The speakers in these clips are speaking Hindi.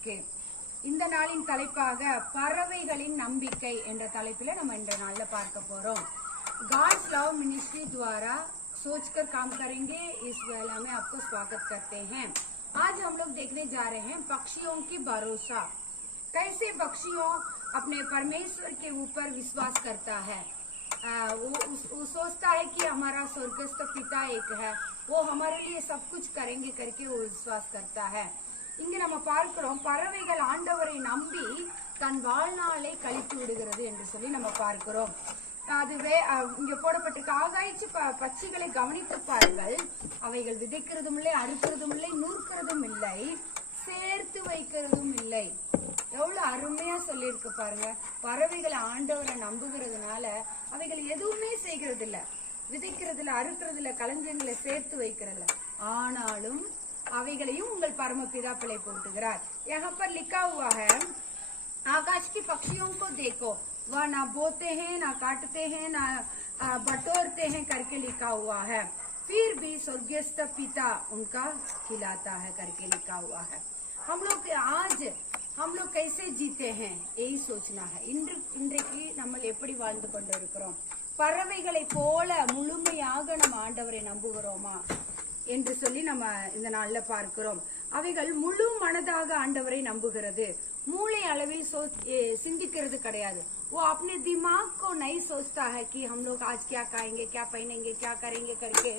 ஓகே இந்த நாளின் தலைப்பாக பறவைகளின் நம்பிக்கை என்ற தலைப்பில நம்ம இந்த நாள்ல பார்க்க போறோம் गॉड्स लव मिनिस्ट्री द्वारा सोचकर काम करेंगे इस वेला में आपको स्वागत करते हैं आज हम लोग देखने जा रहे हैं पक्षियों की भरोसा कैसे पक्षियों अपने परमेश्वर के ऊपर विश्वास करता है आ, वो, उस- वो सोचता है कि हमारा स्वर्गस्थ पिता एक है वो हमारे लिए सब कुछ करेंगे करके वो विश्वास करता है இங்க நம்ம பார்க்கிறோம் பறவைகள் ஆண்டவரை நம்பி தன் வாழ்நாளை கழித்து விடுகிறது என்று சொல்லி நம்ம பார்க்கிறோம். அதுவே அஹ், இங்க போடப்பட்டு ஆகாய்ச்சி ப- பட்சிகளை கவனித்து பாருங்கள் அவைகள் விதைக்கிறதும் இல்லை அறுக்கிறதும் இல்லை நூற்கிறதும் இல்லை சேர்த்து வைக்கிறதும் இல்லை. எவ்வளவு அருமையா சொல்லியிருக்கு பாருங்க. பறவைகளை ஆண்டவரை நம்புகிறதுனால அவைகள் எதுவுமே செய்கிறது இல்லை விதைக்கிறதுல அறுக்கிறதுல களஞ்சங்களை சேர்த்து வைக்கிறதுல ஆனாலும் அவைகளையும் உங்கள் பரமபிதா பிழை போட்டுகிறார் यहाँ पर लिखा हुआ है आकाश की पक्षियों को देखो वह ना बोते हैं ना काटते हैं ना आ, बटोरते हैं करके लिखा हुआ है फिर भी स्वर्गस्थ पिता उनका खिलाता है करके लिखा हुआ है हम लोग आज हम लोग कैसे जीते हैं यही सोचना है இன்று இன்றைக்கு நம்ம எப்படி வாழ்ந்து கொண்டிருக்கிறோம் பறவைகளை போல முழுமையாக நம்ம ஆண்டவரை நம்புகிறோமா என்று சொல்லி நம்ம இந்த நாள்ல பார்க்கிறோம் அவைகள் முழு மனதாக ஆண்டவரை நம்புகிறது மூளை அளவில் சோ- ए, சிந்திக்கிறது கிடையாது वो अपने दिमाग को नहीं सोचता है कि हम लोग आज क्या खाएंगे क्या पहनेंगे क्या करेंगे करके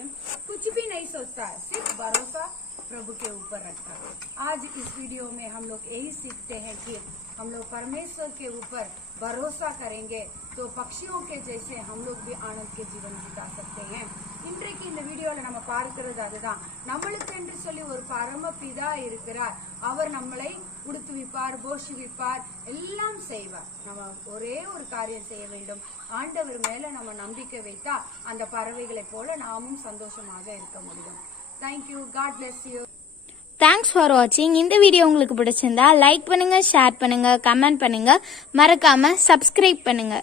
कुछ भी नहीं सोचता है सिर्फ भरोसा प्रभु के ऊपर रखता है आज इस वीडियो में हम लोग यही सीखते हैं कि हम लोग परमेश्वर के ऊपर भरोसा करेंगे तो पक्षियों के जैसे हम लोग भी आनंद के जीवन बिता सकते हैं இன்றைக்கு இந்த வீடியோல நம்ம பார்க்கிறது அதுதான். நம்மளுக்கு என்று சொல்லி ஒரு பரம பிதா இருக்கிறார். அவர் நம்மளை உடுத்துவிப்பார் போஷிவிப்பார் எல்லாம் செய்வார். நம்ம ஒரே ஒரு காரியம் செய்ய வேண்டும். ஆண்டவர் மேல நம்ம நம்பிக்கை வைத்தா அந்த பறவைகளைப் போல நாமும் சந்தோஷமாக இருக்க முடியும். Thank you God bless you thanks for வாட்சிங் இந்த வீடியோ உங்களுக்கு பிடிச்சிருந்தா லைக் பண்ணுங்க ஷேர் பண்ணுங்க கமெண்ட் பண்ணுங்க. மறக்காம சப்ஸ்கிரைப் பண்ணுங்க.